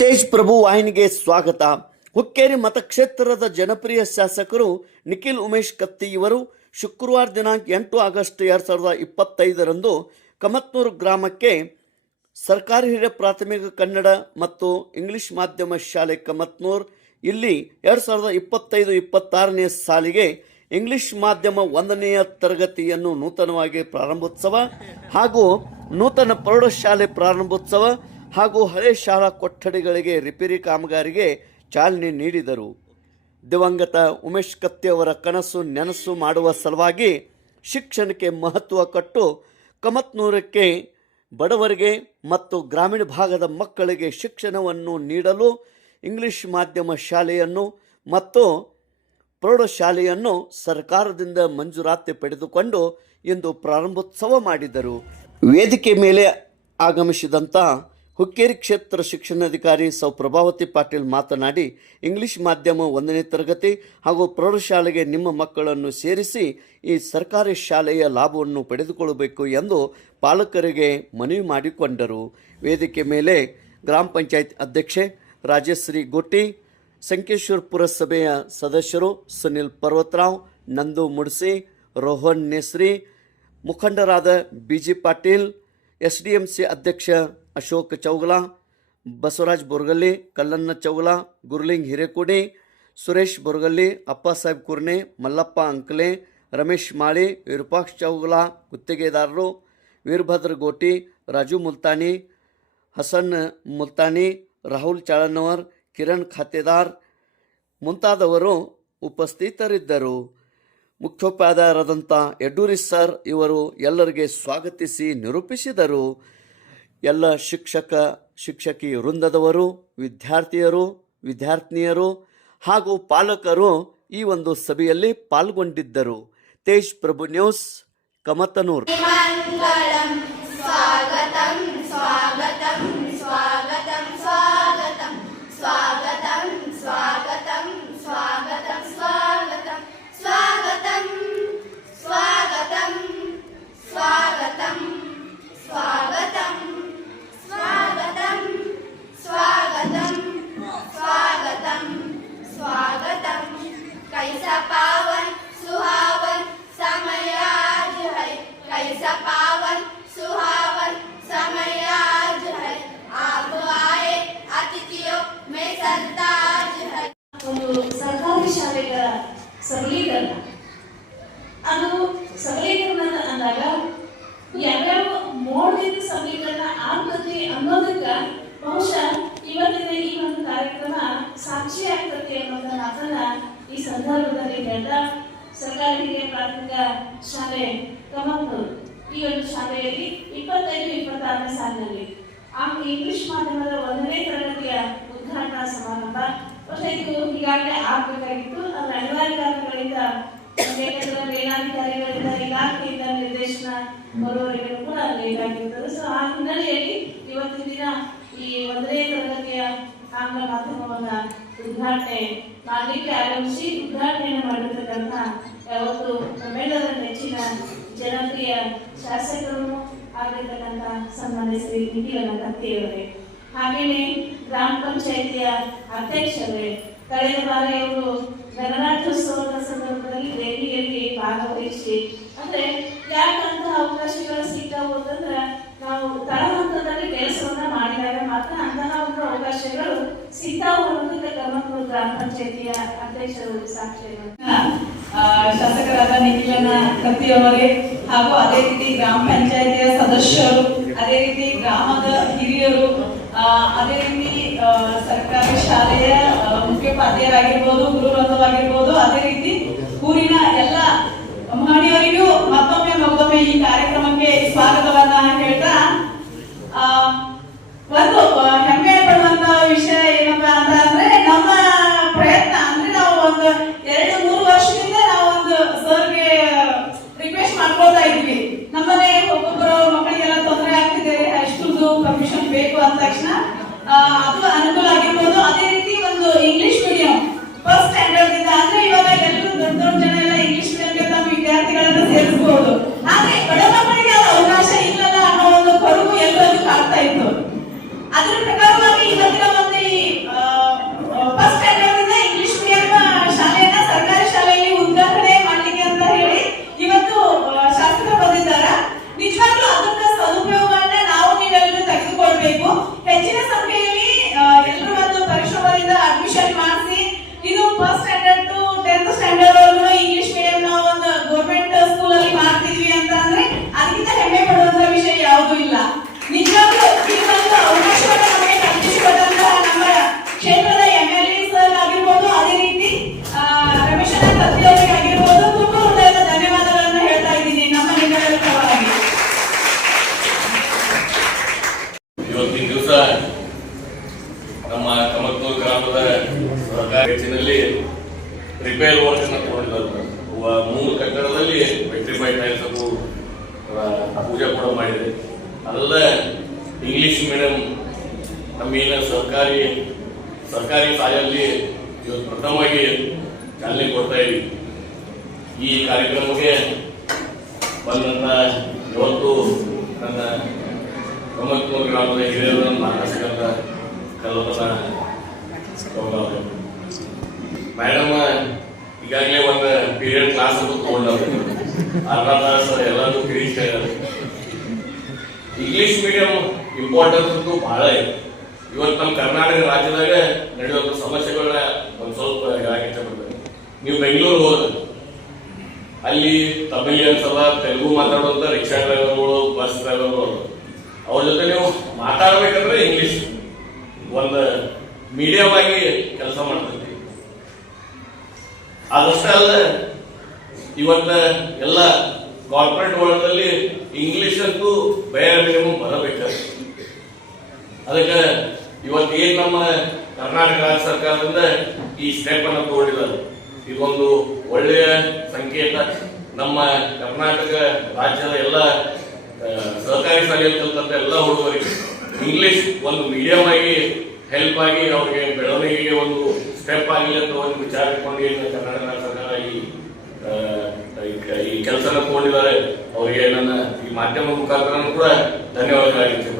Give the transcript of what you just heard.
ತೇಜ್ ಪ್ರಭು ವಾಹಿನಿಗೆ ಸ್ವಾಗತ. ಹುಕ್ಕೇರಿ ಮತಕ್ಷೇತ್ರದ ಜನಪ್ರಿಯ ಶಾಸಕರು ನಿಖಿಲ್ ಉಮೇಶ್ ಕತ್ತಿ ಇವರು ಶುಕ್ರವಾರ ದಿನಾಂಕ 8 ಆಗಸ್ಟ್ 2025ರಂದು ಕಮತ್ನೂರು ಗ್ರಾಮಕ್ಕೆ ಸರ್ಕಾರಿ ಹಿರಿಯ ಪ್ರಾಥಮಿಕ ಕನ್ನಡ ಮತ್ತು ಇಂಗ್ಲಿಷ್ ಮಾಧ್ಯಮ ಶಾಲೆ ಕಮತ್ನೂರ್ ಇಲ್ಲಿ 2025-26ನೇ ಸಾಲಿಗೆ ಇಂಗ್ಲಿಷ್ ಮಾಧ್ಯಮ 1ನೆಯ ತರಗತಿಯನ್ನು ನೂತನವಾಗಿ ಪ್ರಾರಂಭೋತ್ಸವ ಹಾಗೂ ನೂತನ ಪ್ರೌಢಶಾಲೆ ಪ್ರಾರಂಭೋತ್ಸವ ಹಾಗೂ ಹಳೆ ಶಾಲಾ ಕೊಠಡಿಗಳಿಗೆ ರಿಪೇರಿ ಕಾಮಗಾರಿಗೆ ಚಾಲನೆ ನೀಡಿದರು. ದಿವಂಗತ ಉಮೇಶ್ ಕತ್ತಿ ಅವರ ಕನಸು ನೆನಸು ಮಾಡುವ ಸಲುವಾಗಿ ಶಿಕ್ಷಣಕ್ಕೆ ಮಹತ್ವ ಕೊಟ್ಟು ಕಮತ್ನೂರಕ್ಕೆ ಬಡವರಿಗೆ ಮತ್ತು ಗ್ರಾಮೀಣ ಭಾಗದ ಮಕ್ಕಳಿಗೆ ಶಿಕ್ಷಣವನ್ನು ನೀಡಲು ಇಂಗ್ಲಿಷ್ ಮಾಧ್ಯಮ ಶಾಲೆಯನ್ನು ಮತ್ತು ಪ್ರೌಢಶಾಲೆಯನ್ನು ಸರ್ಕಾರದಿಂದ ಮಂಜೂರಾತಿ ಪಡೆದುಕೊಂಡು ಇಂದು ಪ್ರಾರಂಭೋತ್ಸವ ಮಾಡಿದರು. ವೇದಿಕೆ ಮೇಲೆ ಆಗಮಿಸಿದಂಥ ಹುಕ್ಕೇರಿ ಕ್ಷೇತ್ರ ಶಿಕ್ಷಣಾಧಿಕಾರಿ ಸೌ ಪ್ರಭಾವತಿ ಪಾಟೀಲ್ ಮಾತನಾಡಿ, ಇಂಗ್ಲಿಷ್ ಮಾಧ್ಯಮ 1ನೇ ತರಗತಿ ಹಾಗೂ ಪ್ರೌಢಶಾಲೆಗೆ ನಿಮ್ಮ ಮಕ್ಕಳನ್ನು ಸೇರಿಸಿ ಈ ಸರ್ಕಾರಿ ಶಾಲೆಯ ಲಾಭವನ್ನು ಪಡೆದುಕೊಳ್ಳಬೇಕು ಎಂದು ಪಾಲಕರಿಗೆ ಮನವಿ ಮಾಡಿಕೊಂಡರು. ವೇದಿಕೆ ಮೇಲೆ ಗ್ರಾಮ ಪಂಚಾಯತ್ ಅಧ್ಯಕ್ಷೆ ರಾಜಶ್ರೀ ಗೋಟಿ, ಸಂಕೇಶ್ವರ ಪುರಸಭೆಯ ಸದಸ್ಯರು ಸುನಿಲ್ ಪರ್ವತರಾವ್, ನಂದು ಮುಡ್ಸಿ, ರೋಹನ್ ನೇಸ್ರಿ, ಮುಖಂಡರಾದ ಬಿಜಿ ಪಾಟೀಲ್, SDMC ಅಧ್ಯಕ್ಷ ಅಶೋಕ್ ಚೌಗಲಾ, ಬಸವರಾಜ್ ಬೋರ್ಗಲ್ಲಿ, ಕಲ್ಲಣ್ಣ ಚೌಗಲಾ, ಗುರುಲಿಂಗ್ ಹಿರೇಕೋಡಿ, ಸುರೇಶ್ ಬೋರ್ಗಲ್ಲಿ, ಅಪ್ಪಾಸಾಹೇಬ್ ಕುರ್ನೆ, ಮಲ್ಲಪ್ಪ ಅಂಕಲೆ, ರಮೇಶ್ ಮಾಳಿ, ವಿರೂಪಾಕ್ಷ ಚೌಗಲಾ ಗುತ್ತಿಗೆದಾರರು, ವೀರಭದ್ರ ಗೋಟಿ, ರಾಜು ಮುಲ್ತಾನಿ, ಹಸನ್ ಮುಲ್ತಾನಿ, ರಾಹುಲ್ ಚಾಳನ್ನವರ್, ಕಿರಣ್ ಖಾತೆದಾರ್ ಮುಂತಾದವರು ಉಪಸ್ಥಿತರಿದ್ದರು. ಮುಖ್ಯೋಪಾಧ್ಯಾಯರಾದಂಥ ಯಡ್ಡೂರಿ ಸರ್ ಇವರು ಎಲ್ಲರಿಗೆ ಸ್ವಾಗತಿಸಿ ನಿರೂಪಿಸಿದರು. ಎಲ್ಲ ಶಿಕ್ಷಕಿ ವೃಂದದವರು, ವಿದ್ಯಾರ್ಥಿಯರು, ವಿದ್ಯಾರ್ಥಿನಿಯರು ಹಾಗೂ ಪಾಲಕರು ಈ ಒಂದು ಸಭೆಯಲ್ಲಿ ಪಾಲ್ಗೊಂಡಿದ್ದರು. ತೇಜ್ ಪ್ರಭು ನ್ಯೂಸ್, ಕಮತನೂರ್. कैसा पावन सुहावन समय आज है, कैसा पावन सुहावन समय आज है, आप आए अतिथियों में सरताज है. ಒಂದು ಸರ್ಕಾರಿ ಶಾಲೆಗಳ ಸಬಲೀಕರಣ, ಅದು ಸಬಲೀಕರಣ ಅಂದಾಗ ಯಾವ್ಯಾವ ಮೋಡ್ದಿಂದ ಸಬಲೀಕರಣ ಆಗ್ತದೆ ಅನ್ನೋದಕ್ಕ ಬಹುಶಃ ಇವತ್ತಿನ ಈ ಒಂದು ಕಾರ್ಯಕ್ರಮ ಸಾಕ್ಷಿ ಆಗ್ತದೆ ಅನ್ನೋದ ಮಾತನ್ನ ಈ ಸಂದರ್ಭದಲ್ಲಿ ಹೇಳ್ತಾ, ಸರ್ಕಾರಿ ಹಿರಿಯ ಪ್ರಾಥಮಿಕ ಶಾಲೆ ಕಮತ್ನೂರು ಈ ಒಂದು ಶಾಲೆಯಲ್ಲಿ 25-26ನೇ ಸಾಲಿನಲ್ಲಿ ಇಂಗ್ಲಿಷ್ ಮಾಧ್ಯಮದ 1ನೇ ತರಗತಿಯ ಉದ್ಘಾಟನಾ ಸಮಾರಂಭ. പക്ഷേ ಇದು ಈಗಾಗಲೇ ಆಗಬೇಕಾಗಿತ್ತು. ಅದರ ಅನಿವಾರ್ಯ ಕಾರಣಗಳಿಂದ ಮೇಲಾಧಿಕಾರಿಗಳಿಂದ ಇಲಾಖೆಯಿಂದ ನಿರ್ದೇಶನ ಬರುವವರೆಗೂ ಕೂಡ ಲೇಟ್ ಆಗಿರ್ತದೆ. ಸೊ ಆ ಹಿನ್ನೆಲೆಯಲ್ಲಿ ಇವತ್ತಿನ ದಿನ ಈ 1ನೇ ತರಗತಿಯ ಆಂಗ್ಲ ಮಾಧ್ಯಮವನ್ನ ಉದ್ಘಾಟನೆ ಮಾಡಲಿಕ್ಕೆ ಆಗಮಿಸಿ ಉದ್ಘಾಟನೆಯನ್ನು ಮಾಡಿರ್ತಕ್ಕಂಥ ಯಾವತ್ತು ನಮ್ಮೆಲ್ಲರ ನೆಚ್ಚಿನ ಜನಪ್ರಿಯ ಶಾಸಕರು ಆಗಿರ್ತಕ್ಕಂಥ ಸನ್ಮಾನ್ಯ ಶ್ರೀ ನಿಖಿಲ್ ಕತ್ತಿಯವರೇ, ಹಾಗೆಯೇ ಗ್ರಾಮ ಪಂಚಾಯಿತಿಯ ಅಧ್ಯಕ್ಷರೇ, ಕಳೆದ ಬಾರಿ ಅವರು ಗಣರಾಜ್ಯೋತ್ಸವದ ಸಂದರ್ಭದಲ್ಲಿ ದೆಹಲಿಯಲ್ಲಿ ಭಾಗವಹಿಸಿ, ಅಂದ್ರೆ ಯಾಕಂತ ಅವಕಾಶಗಳು ಸಿಗ್ತಾವು ಅಂತಂದ್ರೆ ನಾವು ತಳಹಂತದಲ್ಲಿ ಕೆಲಸವನ್ನ ಮಾಡಿದಾಗ ಮಾತ್ರ ಅಂತಹ ಒಂದು ಅವಕಾಶಗಳು ಸಿಗ್ತಾವು ಅನ್ನೋದಕ್ಕೆ ಕಮತ್ನೂರು ಗ್ರಾಮ ಪಂಚಾಯಿತಿಯ ಅಧ್ಯಕ್ಷರು ಸಾಕ್ಷಿಗಳು. ಶಾಸಕರಾದ ನಿಖಿಲನ ಕತ್ತಿಯವರೇ ಹಾಗೂ ಅದೇ ರೀತಿ ಗ್ರಾಮ ಪಂಚಾಯಿತಿಯ ಸದಸ್ಯರು, ಅದೇ ರೀತಿ ಗ್ರಾಮದ ಹಿರಿಯರು, ಅದೇ ರೀತಿ ಸರ್ಕಾರಿ ಶಾಲೆಯ ಮುಖ್ಯೋಪಾಧ್ಯಾಯರಾಗಿರ್ಬೋದು, ಗುರುವೃಂದವಾಗಿರ್ಬೋದು, ಅದೇ ರೀತಿ ಊರಿನ ಎಲ್ಲ ಮಹನೀಯರಿಗೂ ಮತ್ತೊಮ್ಮೆ ಈ ಕಾರ್ಯಕ್ರಮಕ್ಕೆ ಸ್ವಾಗತವನ್ನ ಹೇಳ್ತಾ, ಒಂದು ಹೆಮ್ಮೆ ಪಡುವಂತ ವಿಷಯ ಏನಪ್ಪಾ ಅಂತ ಅಂದ್ರೆ ನಮ್ಮ ಪ್ರಯತ್ನ ಅಂದ್ರೆ ನಾವು ಒಂದು 2-3 ವರ್ಷದಿಂದ ನಾವು ಒಂದು ಸರ್ಗೆ ರಿಕ್ವೆಸ್ಟ್ ಮಾಡ್ಕೊಳ್ತಾ ಇದ್ವಿ. ನಮ್ಮನೆ ಒಬ್ಬೊಬ್ಬರು ಮಕ್ಕಳಿಗೆಲ್ಲ ತೊಂದರೆ ಆಗ್ತಿದೆ, ಅಷ್ಟುದು ಪರ್ಮಿಷನ್ ಬೇಕು ಅಂದ ತಕ್ಷಣ ಅದು ಅನುಕೂಲ ಆಗಿರ್ಬೋದು. ಅದೇ ರೀತಿ ಒಂದು ಇಂಗ್ಲಿಷ್ ಮೀಡಿಯಂ ಫಸ್ಟ್ ಸ್ಟ್ಯಾಂಡರ್ಡ್ ಇಂದ ಅಂದ್ರೆ ಇವಾಗ ಎಲ್ಲರೂ ದೊಡ್ಡ ಜನ ಎಲ್ಲ ಇಂಗ್ಲಿಷ್ ಮೀಡಿಯಂಗೆ ತಮ್ಮ ವಿದ್ಯಾರ್ಥಿಗಳನ್ನ ಸೇರಿಸಬಹುದು. ಆದ್ರೆ ಬಡವ ರಿಪೇರ್ ವರ್ಕ್ ಅನ್ನು ತಗೊಂಡಿದ್ದಾರೆ. 3 ಕಟ್ಟಡದಲ್ಲಿ ವೆಟ್ರಿಫೈಡ್ ಟೈಲ್ಸ್ ಅದು ಪೂಜೆ ಕೂಡ ಮಾಡಿದೆ. ಅದೆಲ್ಲ ಇಂಗ್ಲಿಷ್ ಮೀಡಿಯಂ ನಮ್ಮೇನು ಸರ್ಕಾರಿ ಶಾಲೆಯಲ್ಲಿ ಇವತ್ತು ಪ್ರಥಮವಾಗಿ ಚಾಲನೆ ಕೊಡ್ತಾ ಇದ್ದೀವಿ. ಈ ಕಾರ್ಯಕ್ರಮಕ್ಕೆ ಬಂದಂತ ಇವತ್ತು ನನ್ನ 93 ಗ್ರಾಮದ ಹಿರಿಯರನ್ನು ಮಾರ್ಗದರ್ಶಕರ ಕಲ್ಪನಾ ಮೇಡಮ್ ಈಗಾಗಲೇ ಒಂದು ಪೀರಿಯಡ್ ಕ್ಲಾಸ್ ಅಂತ ತಗೊಂಡವ್ರು, ಅರ್ಧ ತಾಸು ಎಲ್ಲರೂ ತಿಳಿಸ್ತಾ ಇದ್ದಾರೆ. ಇಂಗ್ಲಿಷ್ ಮೀಡಿಯಂ ಇಂಪಾರ್ಟೆನ್ಸ್ ಅಂತೂ ಬಹಳ ಇದೆ. ಇವತ್ತು ನಮ್ಮ ಕರ್ನಾಟಕ ರಾಜ್ಯದಾಗ ನಡೆಯುವಂಥ ಸಮಸ್ಯೆಗಳನ್ನ ಒಂದು ಸ್ವಲ್ಪ ಹೇಳಕ್ಕೆ ಬರ್ತದೆ. ನೀವು ಬೆಂಗಳೂರು ಹೋದ್ರೆ ಅಲ್ಲಿ ತಮಿಳಿಯನ್ಸ್ ಅಲ್ಲ, ತೆಲುಗು ಮಾತಾಡುವಂತ ರಿಕ್ಷಾ ಡ್ರೈವರ್ಗಳು, ಬಸ್ ಡ್ರೈವರ್ಗಳು, ಅವ್ರ ಜೊತೆ ನೀವು ಮಾತಾಡ್ಬೇಕಂದ್ರೆ ಇಂಗ್ಲಿಷ್ ಒಂದು ಮೀಡಿಯಂ ಆಗಿ ಕೆಲಸ ಮಾಡ್ತೈತಿ. ಅದಷ್ಟೇ ಅಲ್ಲ, ಇವತ್ತ ಎಲ್ಲ ಕಾರ್ಪೊರೇಟ್ ವರ್ಲ್ಡ್ ಅಲ್ಲಿ ಇಂಗ್ಲಿಷ್ ಅಂತೂ ಬೇರೆ ಮಿನಿಮಮ್ ಬರಬೇಕಾದ್ರೆ. ಅದಕ್ಕೆ ಇವತ್ತೇನ್ ನಮ್ಮ ಕರ್ನಾಟಕ ರಾಜ್ಯ ಸರ್ಕಾರದಿಂದ ಈ ಸ್ಟೆಪ್ ಅನ್ನು ತಗೊಂಡಿದ್ದಾರೆ. ಇದೊಂದು ಒಳ್ಳೆಯ ಸಂಕೇತ. ನಮ್ಮ ಕರ್ನಾಟಕ ರಾಜ್ಯದ ಎಲ್ಲ ಸರ್ಕಾರಿ ಶಾಲೆಯಲ್ಲಿ ಕಲಿತಂತ ಎಲ್ಲ ಹುಡುಗರಿಗೆ ಇಂಗ್ಲಿಷ್ ಒಂದು ಮೀಡಿಯಂ ಆಗಿ ಹೆಲ್ಪ್ ಆಗಿ ಅವ್ರಿಗೆ ಬೆಳವಣಿಗೆಗೆ ಒಂದು ಸ್ಟೆಪ್ ಆಗಲಿ ಅಂತ ಒಂದು ವಿಚಾರ ಇಟ್ಕೊಂಡು ಏನು ಕರ್ನಾಟಕ ರಾಜ್ಯ ಸರ್ಕಾರ ಈ ಕೆಲಸನ ತಗೊಂಡಿದ್ದಾರೆ. ಅವರಿಗೆ ನನ್ನ ಈ ಮಾಧ್ಯಮದ ಮುಖಾಂತರ ಕೂಡ ಧನ್ಯವಾದಗಳಾಗಿರ್ತದೆ.